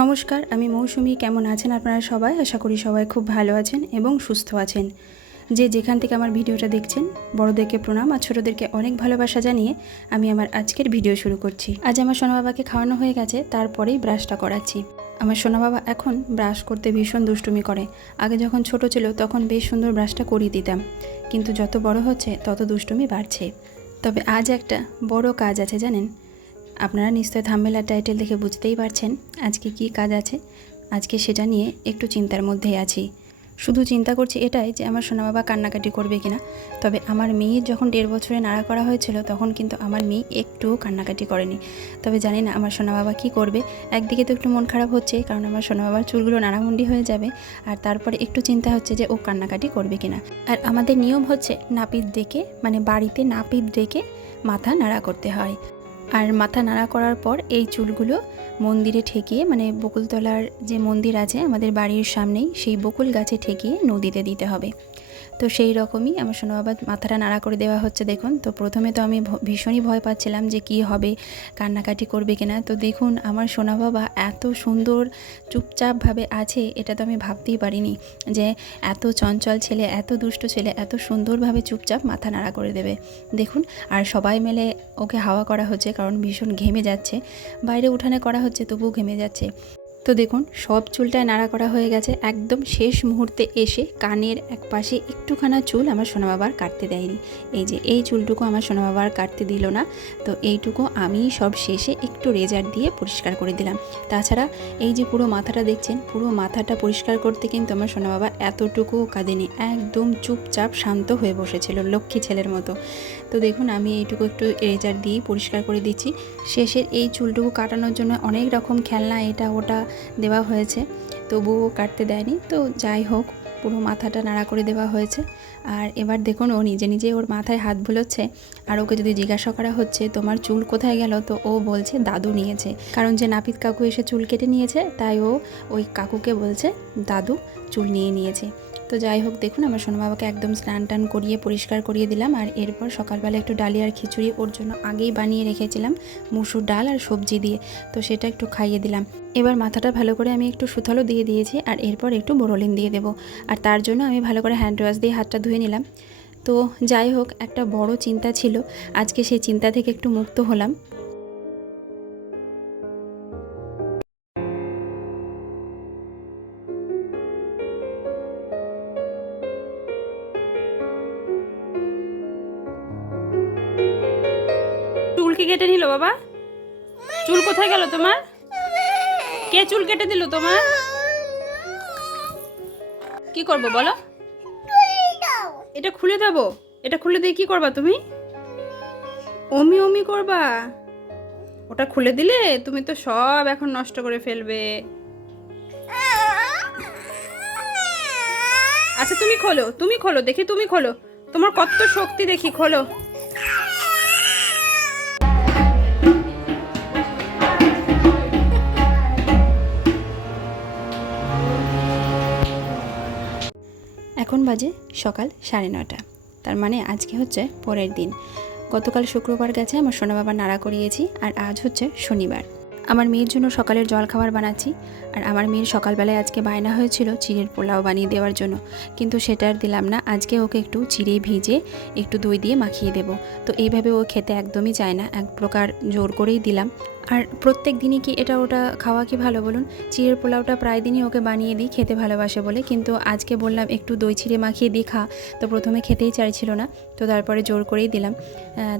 নমস্কার, আমি মৌসুমি। কেমন আছেন আপনারা সবাই? আশা করি সবাই খুব ভালো আছেন এবং সুস্থ আছেন। যে যেখান থেকে আমার ভিডিওটা দেখছেন, বড়োদেরকে প্রণাম আর ছোটোদেরকে অনেক ভালোবাসা জানিয়ে আমি আমার আজকের ভিডিও শুরু করছি। আজ আমার সোনা বাবাকে খাওয়ানো হয়ে গেছে, তারপরেই ব্রাশটা করাচ্ছি। আমার সোনা বাবা এখন ব্রাশ করতে ভীষণ দুষ্টুমি করে। আগে যখন ছোট ছিল তখন বেশ সুন্দর ব্রাশটা করিয়ে দিতাম, কিন্তু যত বড় হচ্ছে তত দুষ্টুমি বাড়ছে। তবে আজ একটা বড় কাজ আছে জানেন। আপনারা নিশ্চয়ই থাম্বনেল আর টাইটেল দেখে বুঝতেই পারছেন আজকে কি কাজ আছে। আজকে সেটা নিয়ে একটু চিন্তার মধ্যেই আছি। শুধু চিন্তা করছি এটাই যে আমার সোনা বাবা কান্নাকাটি করবে কিনা। তবে আমার মেয়ের যখন 1.5 বছরে নাড়া করা হয়েছিল তখন কিন্তু আমার মেয়ে একটুও কান্নাকাটি করেনি। তবে জানি না আমার সোনা বাবা কী করবে। একদিকে তো একটু মন খারাপ হচ্ছে, কারণ আমার সোনা বাবার চুলগুলো নাড়ামুন্ডি হয়ে যাবে। আর তারপরে একটু চিন্তা হচ্ছে যে ও কান্নাকাটি করবে কিনা। আর আমাদের নিয়ম হচ্ছে নাপিত ডেকে, মানে বাড়িতে নাপিত ডেকে মাথা নাড়া করতে হয়। আর মাথা নাড়া করার পর এই চুলগুলো মন্দিরে ঠেকিয়ে, মানে বকুলতলার যে মন্দির আছে আমাদের বাড়ির সামনেই, সেই বকুল গাছে ঠেকিয়ে নদীতে দিতে হবে। তো সেই রকমই আমার সোনা বাবার মাথাটা নাড়া করে দেওয়া হচ্ছে। দেখুন, তো প্রথমে তো আমি ভীষণই ভয় পাচ্ছিলাম যে কি হবে, কান্নাকাটি করবে কিনা। তো দেখুন আমার সোনা বাবা এত সুন্দর চুপচাপভাবে আছে, এটা তো আমি ভাবতেই পারিনি যে এত চঞ্চল ছেলে, এত দুষ্ট ছেলে এত সুন্দরভাবে চুপচাপ মাথা নাড়া করে দেবে। দেখুন, আর সবাই মিলে ওকে হাওয়া করা হচ্ছে, কারণ ভীষণ ঘেমে যাচ্ছে। বাইরে উঠানে করা হচ্ছে তবুও ঘেমে যাচ্ছে। তো দেখুন সব চুলটায় নাড়া করা হয়ে গেছে। একদম শেষ মুহূর্তে এসে কানের এক পাশে একটুখানা চুল আমার সোনা বাবার কাটতে দেয়নি। এই যে এই চুলটুকু আমার সোনা বাবার কাটতে দিল না। তো এইটুকু আমি সব শেষে একটু রেজার দিয়ে পরিষ্কার করে দিলাম। তাছাড়া এই যে পুরো মাথাটা দেখছেন, পুরো মাথাটা পরিষ্কার করতে কিন্তু আমার সোনা বাবা এতটুকুও কাঁদেনি, একদম চুপচাপ শান্ত হয়ে বসেছিল, লক্ষ্মী ছেলের মতো। তো দেখুন আমি এইটুকু একটু রেজার দিয়েই পরিষ্কার করে দিচ্ছি। শেষের এই চুলটুকু কাটানোর জন্য অনেক রকম খেলনা এটা ওটা দেওয়া হয়েছে, তবুও কাটতে দেয়নি। তো যাই হোক, পুরো মাথাটা নাড়া করে দেওয়া হয়েছে। আর এবার দেখুন ও নিজে নিজে ওর মাথায় হাত বুলোচ্ছে। আর ওকে যদি জিজ্ঞাসা করা হচ্ছে তোমার চুল কোথায় গেল, তো ও বলছে দাদু নিয়েছে। কারণ যে নাপিত কাকু এসে চুল কেটে নিয়েছে, তাই ও ওই কাকুকে বলছে দাদু চুল নিয়ে নিয়েছে। তো যাই হোক, দেখুন আমার সোনা বাবাকে একদম স্নান টান করিয়ে পরিষ্কার করিয়ে দিলাম। আর এরপর সকালবেলা একটু ডালিয়ার খিচুড়ি ওর জন্য আগেই বানিয়ে রেখেছিলাম, মুসুর ডাল আর সবজি দিয়ে, তো সেটা একটু খাইয়ে দিলাম। এবার মাথাটা ভালো করে আমি একটু সুথালো দিয়ে দিয়েছি, আর এরপর একটু বোরোলিন দিয়ে দেবো। আর তার জন্য আমি ভালো করে হ্যান্ড ওয়াশ দিয়ে হাতটা ধুয়ে নিলাম। তো যাই হোক, একটা বড় চিন্তা ছিল, আজকে সেই চিন্তা থেকে একটু মুক্ত হলাম। চুল কি কেটে নিল বাবা? চুল কোথায় গেল তোমার? কে চুল কেটে দিল তোমার? কি করবো বলো? এটা খুলে দেবো? এটা খুলে দিয়ে কি করবা তুমি? অমি অমি করবা? ওটা খুলে দিলে তুমি তো সব এখন নষ্ট করে ফেলবে। আচ্ছা তুমি খোলো, তুমি খোলো দেখি, তুমি খোলো, তোমার কত শক্তি দেখি, খোলো। এখন বাজে সকাল 9:30। তার মানে আজকে হচ্ছে পরের দিন। গতকাল শুক্রবার গেছে আমার সোনা বাবা নাড়া করিয়েছি, আর আজ হচ্ছে শনিবার। আমার মেয়ের জন্য সকালের জল খাবার বানাচ্ছি। আর আমার মেয়ের সকালবেলায় আজকে বায়না হয়েছিল চিড়ের পোলাও বানিয়ে দেওয়ার জন্য, কিন্তু সেটা আর দিলাম না। আজকে ওকে একটু চিড়ে ভিজে একটু দই দিয়ে মাখিয়ে দেব। তো এইভাবে ও খেতে একদমই চায় না, এক প্রকার জোর করেই দিলাম। আর প্রত্যেক দিনই কি এটা ওটা খাওয়া কি ভালো বলুন? চিড়ের পোলাওটা প্রায় দিনই ওকে বানিয়ে দিই, খেতে ভালোবাসে বলে, কিন্তু আজকে বললাম একটু দই চিড়ে মাখিয়ে দিই খা। তো প্রথমে খেতেই চাইছিল না, তো তারপরে জোর করেই দিলাম।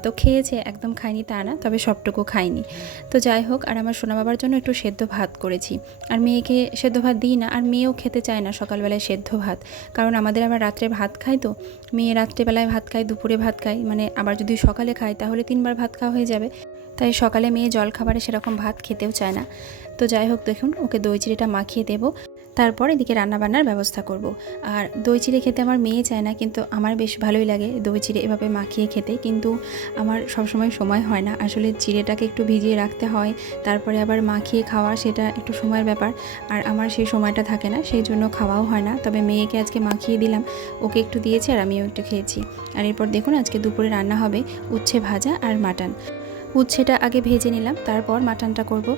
তো খেয়েছে, একদম খায়নি তা না, তবে সবটুকু খায়নি। তো যাই হোক, আর আমার সোনা বাবার জন্য একটু সেদ্ধ ভাত করেছি। আর মেয়েকে সেদ্ধ ভাত দিই না, আর মেয়েও খেতে চায় না সকালবেলায় সেদ্ধ ভাত, কারণ আমাদের আবার রাত্রে ভাত খাই। তো মেয়ে রাত্রেবেলায় ভাত খায়, দুপুরে ভাত খায়, মানে আবার যদি সকালে খায় তাহলে 3বার ভাত খাওয়া হয়ে যাবে। তাই সকালে মেয়ে জলখাবারে সেরকম ভাত খেতেও চায় না। তো যাই হোক, দেখুন ওকে দই চিড়েটা মাখিয়ে দেবো, তারপর এদিকে রান্নাবান্নার ব্যবস্থা করব। আর দই চিড়ে খেতে আমার মেয়ে চায় না, কিন্তু আমার বেশ ভালোই লাগে দই চিড়ে এভাবে মাখিয়ে খেতে, কিন্তু আমার সবসময় সময় হয় না। আসলে চিড়েটাকে একটু ভিজিয়ে রাখতে হয়, তারপরে আবার মাখিয়ে খাওয়া, সেটা একটু সময়ের ব্যাপার। আর আমার সেই সময়টা থাকে না, সেই জন্য খাওয়াও হয় না। তবে মেয়েকে আজকে মাখিয়ে দিলাম, ওকে একটু দিয়েছি আর আমিও একটু খেয়েছি। আর এরপর দেখুন আজকে দুপুরে রান্না হবে উচ্ছে ভাজা আর মাটন। উচ্ছেটা আগে ভেজে নিলাম, তারপর মাটনটা করব।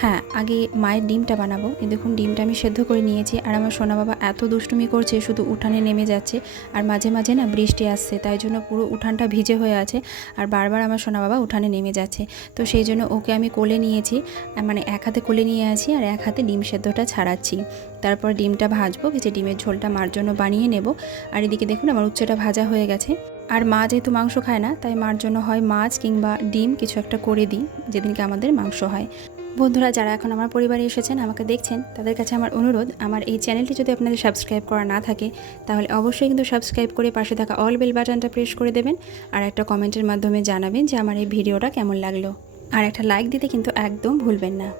হ্যাঁ, আগে মায়ের ডিমটা বানাবো। এই দেখুন ডিমটা আমি সেদ্ধ করে নিয়েছি। আর আমার সোনা বাবা এত দুষ্টুমি করছে, শুধু উঠানে নেমে যাচ্ছে। আর মাঝে মাঝে না বৃষ্টি আসছে, তাই জন্য পুরো উঠানটা ভিজে হয়ে আছে। আর বারবার আমার সোনা বাবা উঠানে নেমে যাচ্ছে। তো সেই জন্য ওকে আমি কোলে নিয়েছি, মানে এক হাতে কোলে নিয়ে আছি আর এক হাতে ডিম সেদ্ধটা ছাড়াচ্ছি। তারপর ডিমটা ভাজবো, ভেজে ডিমের ঝোলটা মার জন্য বানিয়ে নেব। আর এদিকে দেখুন আমার উচ্ছেটা ভাজা হয়ে গেছে। আর মা যেহেতু মাংস খায় না, তাই মার জন্য হয় মাছ কিংবা ডিম কিছু একটা করে দিই যেদিনকে আমাদের মাংস হয়। বন্ধুরা, যারা এখন আমার পরিবারে এসেছেন, আমাকে দেখছেন, তাদের কাছে আমার অনুরোধ, আমার এই চ্যানেলটি যদি আপনাদের সাবস্ক্রাইব করা না থাকে তাহলে অবশ্যই কিন্তু সাবস্ক্রাইব করে পাশে থাকা অল বেল বাটনটা প্রেস করে দেবেন। আর একটা কমেন্টের মাধ্যমে জানাবেন যে আমার এই ভিডিওটা কেমন লাগলো। আর একটা লাইক দিতে কিন্তু একদম ভুলবেন না।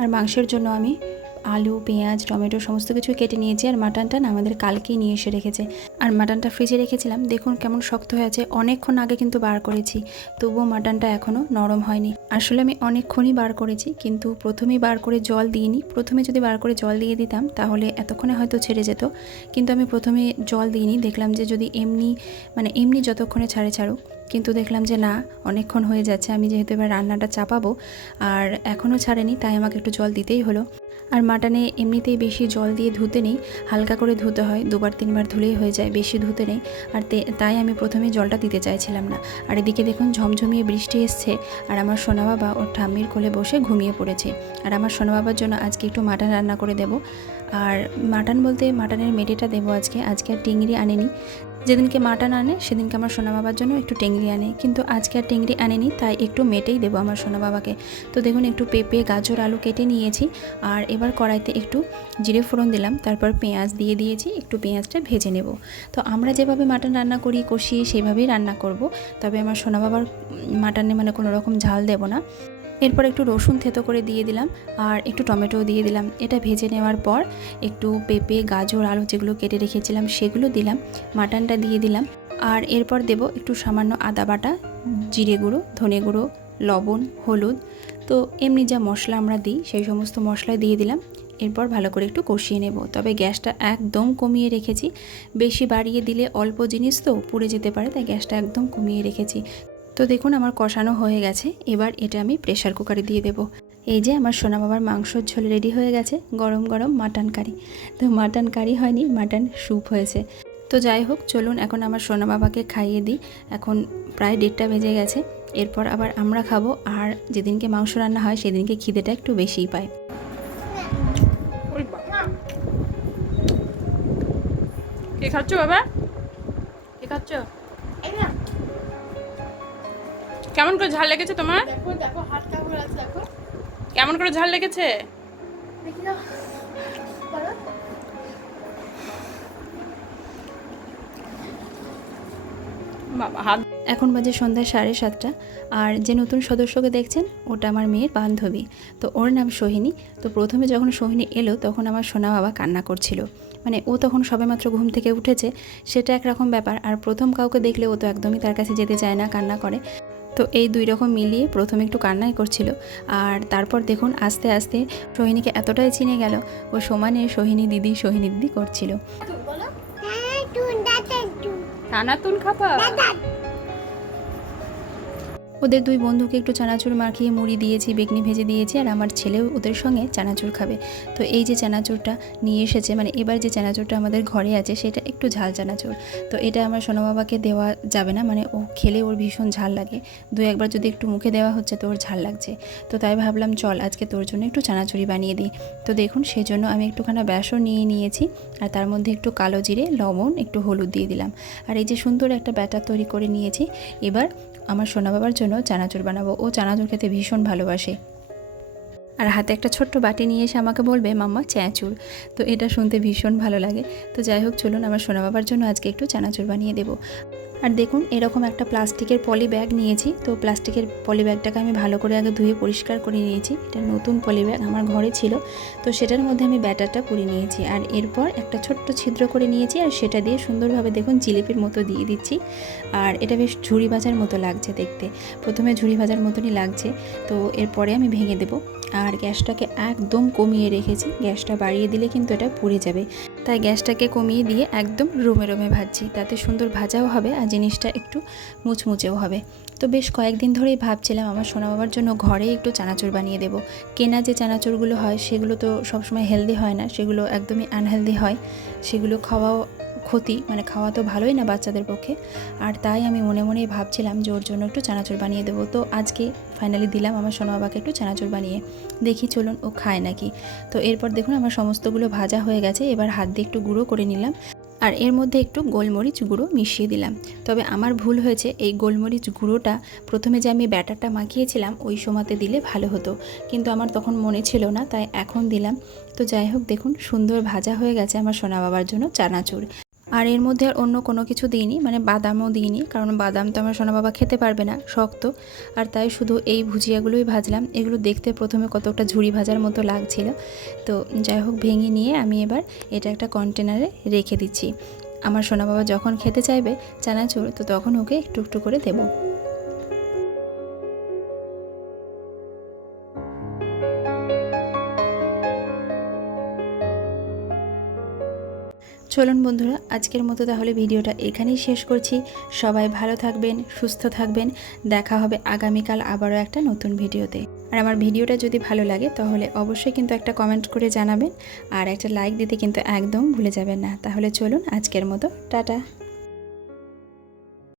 আর মাংসের জন্য আমি আলু, পেঁয়াজ, টমেটো সমস্ত কিছু কেটে নিয়েছি। আর মাটনটা না আমাদের কালকেই নিয়ে এসে রেখেছে। আর মাটনটা ফ্রিজে রেখেছিলাম, দেখুন কেমন শক্ত হয়ে আছে। অনেকক্ষণ আগে কিন্তু বার করেছি, তবুও মাটনটা এখনও নরম হয়নি। আসলে আমি অনেকক্ষণই বার করেছি, কিন্তু প্রথমেই বার করে জল দিইনি। প্রথমে যদি বার করে জল দিয়ে দিতাম তাহলে এতক্ষণে হয়তো ছেড়ে যেত, কিন্তু আমি প্রথমে জল দিইনি। দেখলাম যে যদি এমনি যতক্ষণে ছাড়ুক, কিন্তু দেখলাম যে না, অনেকক্ষণ হয়ে যাচ্ছে। আমি যেহেতু এবার রান্নাটা চাপাবো আর এখনও ছাড়েনি, তাই আমাকে একটু জল দিতেই হলো। আর মাটনে এমনিতেই বেশি জল দিয়ে ধুতে নেই, হালকা করে ধুতে হয়, 2-3 বার ধুলেই হয়ে যায়, বেশি ধুতে নেই। আর তাই আমি প্রথমে জলটা দিতে চাইছিলাম না। আর এদিকে দেখুন ঝমঝমিয়ে বৃষ্টি এসছে, আর আমার সোনা বাবা ওর ঠাম্মির কোলে বসে ঘুমিয়ে পড়েছে। আর আমার সোনা বাবার জন্য আজকে একটু মাটন রান্না করে দেব। আর মাটন বলতে মাটনের মেটেটা দেবো আজকে আর টিংড়ি আনেনি। যেদিনকে মাটন আনে সেদিনকে আমার সোনা বাবার জন্য একটু টেংরি আনে, কিন্তু আজকে আর টেংরি আনেনি, তাই একটু মেটেই দেবো আমার সোনা বাবাকে। তো দেখুন একটু পেঁপে, গাজর, আলু কেটে নিয়েছি। আর এবার কড়াইতে একটু জিরে ফোড়ন দিলাম, তারপর পেঁয়াজ দিয়ে দিয়েছি, একটু পেঁয়াজটা ভেজে নেব। তো আমরা যেভাবে মাটন রান্না করি, কষিয়ে, সেভাবেই রান্না করব। তবে আমার সোনা বাবার মাটনে কোনো রকম ঝাল দেব না। এরপর একটু রসুন থেতো করে দিয়ে দিলাম আর একটু টমেটো দিয়ে দিলাম। এটা ভেজে নেওয়ার পর একটু পেঁপে, গাজর, আলু যেগুলো কেটে রেখেছিলাম সেগুলো দিলাম, মাটনটা দিয়ে দিলাম। আর এরপর দেব একটু সামান্য আদা বাটা, জিরে গুঁড়ো, ধনে গুঁড়ো, লবণ, হলুদ। তো এমনি যা মশলা আমরা দিই সেই সমস্ত মশলা দিয়ে দিলাম। এরপর ভালো করে একটু কষিয়ে নেব। তবে গ্যাসটা একদম কমিয়ে রেখেছি, বেশি বাড়িয়ে দিলে অল্প জিনিস তো পুড়ে যেতে পারে, তাই গ্যাসটা একদম কমিয়ে রেখেছি। তো দেখুন আমার কষানো হয়ে গেছে। এবার এটা আমি প্রেসার কুকারে দিয়ে দেব। এই যে আমার সোনা বাবার মাংসর ঝোল রেডি হয়ে গেছে, গরম গরম মাটন কারি। তো মাটন কারি হয়নি, মাটন স্যুপ হয়েছে। তো যাই হোক, চলুন এখন আমার সোনা বাবাকে খাইয়ে দিই। এখন প্রায় 1:30টা বেজে গেছে। এরপর আবার আমরা খাবো। আর যেদিনকে মাংস রান্না হয় সেদিনকে খিদেটা একটু বেশিই পায়। কে খাচ্ছ বাবা? কে খাচ্ছ? কেমন করে ঝাল লেগেছে তোমার? দেখো দেখো হাত কেমন আছে দেখো। কেমন করে ঝাল লেগেছে? দেখি না বলো। বাবা হাত। এখন বাজে সন্ধ্যা 7:30। আর যে নতুন সদস্যকে দেখছেন ওটা আমার মেয়ের বান্ধবী। তো ওর নাম সোহিনী। তো প্রথমে যখন সোহিনী এলো তখন আমার সোনা বাবা কান্না করছিল। ও তখন সবেমাত্র ঘুম থেকে উঠেছে, সেটা একরকম ব্যাপার। আর প্রথম কাউকে দেখলে ও তো একদমই তার কাছে যেতে চায় না, কান্না করে। তো এই দুই রকম মিলিয়ে প্রথমে একটু কান্নাই করছিল, আর তারপর দেখুন আস্তে আস্তে সোহিনীকে এতটাই চিনে গেল, ও সমানে সোহিনী দিদি করছিল। তুমি বলো। টানাতুন খাবা? ওদের দুই বন্ধুকে একটু চানাচুর মাখিয়ে মুড়ি দিয়েছি, বেগনি ভেজে দিয়েছি, আর আমার ছেলেও ওদের সঙ্গে চানাচুর খাবে। তো এই যে চানাচুরটা নিয়ে এসেছে, মানে এবার যে চানাচুরটা আমাদের ঘরে আছে সেটা একটু ঝাল চানাচুর। তো এটা আমার সোনা বাবাকে দেওয়া যাবে না, মানে ও খেলে ওর ভীষণ ঝাল লাগে, দু একবার যদি একটু মুখে দেওয়া হচ্ছে তো ওর ঝাল লাগছে। তো তাই ভাবলাম চল আজকে তোর জন্য একটু চানাচুরি বানিয়ে দিই। তো দেখুন সেজন্য আমি একটুখানা বেসন নিয়ে নিয়েছি, আর তার মধ্যে একটু কালো জিরে, লবণ, একটু হলুদ দিয়ে দিলাম। আর এই যে সুন্দর একটা ব্যাটার তৈরি করে নিয়েছি। এবার আমার সোনা বাবার জন্য চানাচুর বানাবো, ও চানাচুর খেতে ভীষণ ভালোবাসে। আর হাতে একটা ছোট্ট বাটি নিয়ে এসে আমাকে বলবে মাম্মা চানাচুর। তো এটা শুনতে ভীষণ ভালো লাগে। তো যাই হোক চলুন আমার সোনা বাবার জন্য আজকে একটু চানাচুর বানিয়ে দেবো। আর দেখুন এরকম একটা প্লাস্টিকের পলি ব্যাগ নিয়েছি। তো প্লাস্টিকের পলি ব্যাগটাকে আমি ভালো করে আগে ধুয়ে পরিষ্কার করে নিয়েছি। এটা নতুন পলি ব্যাগ আমার ঘরে ছিল, তো সেটার মধ্যে আমি ব্যাটারটা পুরে নিয়েছি। আর এরপর একটা ছোট্ট ছিদ্র করে নিয়েছি, আর সেটা দিয়ে সুন্দরভাবে দেখুন জিলিপির মতো দিয়ে দিচ্ছি। আর এটা বেশ ঝুড়ি ভাজার মতো লাগছে দেখতে, প্রথমে ঝুড়ি ভাজার মতনই লাগছে। তো এরপরে আমি ভেঙে দেবো। আর গ্যাসটাকে একদম কমিয়ে রেখেছি, গ্যাসটা বাড়িয়ে দিলে কিন্তু এটা পুড়ে যাবে। তাই গ্যাসটাকে কমিয়ে দিয়ে একদম রোমে রোমে ভাজছি, তাতে সুন্দর ভাজাও হবে আর জিনিসটা একটু মুচমুচেও হবে। তো বেশ কয়েকদিন ধরেই ভাবছিলাম আমার সোনা বাবার জন্য ঘরে একটু চানাচুর বানিয়ে দেবো। কেনা যে চানাচুরগুলো হয় সেগুলো তো সবসময় হেলদি হয় না, সেগুলো একদমই আনহেলদি হয়, সেগুলো খাওয়াও ক্ষতি, মানে খাওয়া তো ভালোই না বাচ্চাদের পক্ষে। আর তাই আমি মনে মনেই ভাবছিলাম যে ওর জন্য একটু চানাচুর বানিয়ে দেবো। তো আজকে ফাইনালি দিলাম আমার সোনা বাবাকে একটু চানাচুর বানিয়ে, দেখি চলুন ও খায় নাকি। তো এরপর দেখুন আমার সমস্তগুলো ভাজা হয়ে গেছে, এবার হাত দিয়ে একটু গুঁড়ো করে নিলাম, আর এর মধ্যে একটু গোলমরিচ গুঁড়ো মিশিয়ে দিলাম। তবে আমার ভুল হয়েছে, এই গোলমরিচ গুঁড়োটা প্রথমে যে আমি ব্যাটারটা মাখিয়েছিলাম ওই সময়তে দিলে ভালো হতো, কিন্তু আমার তখন মনে ছিল না, তাই এখন দিলাম। তো যাই হোক দেখুন সুন্দর ভাজা হয়ে গেছে আমার সোনা বাবার জন্য চানাচুর। আর এর মধ্যে আর অন্য কোনো কিছু দিইনি, মানে বাদামও দিইনি, কারণ বাদাম তো আমার সোনা বাবা খেতে পারবে না, শক্ত। আর তাই শুধু এই ভুজিয়াগুলোই ভাজলাম। এগুলো দেখতে প্রথমে কতটা ঝুড়ি ভাজার মতো লাগছিল। তো যাই হোক ভেঙে নিয়ে আমি এবার এটা একটা কন্টেনারে রেখে দিচ্ছি। আমার সোনা বাবা যখন খেতে চাইবে চানাচুর, তো তখন ওকে একটু একটু করে দেবো। চলুন বন্ধুরা আজকের মতো তাহলে ভিডিওটা এখানেই শেষ করছি। সবাই ভালো থাকবেন, সুস্থ থাকবেন। দেখা হবে আগামীকাল আবারও একটা নতুন ভিডিওতে। আর আমার ভিডিওটা যদি ভালো লাগে তাহলে অবশ্যই কিন্তু একটা কমেন্ট করে জানাবেন, আর একটা লাইক দিতে কিন্তু একদম ভুলে যাবেন না। তাহলে চলুন আজকের মতো টাটা।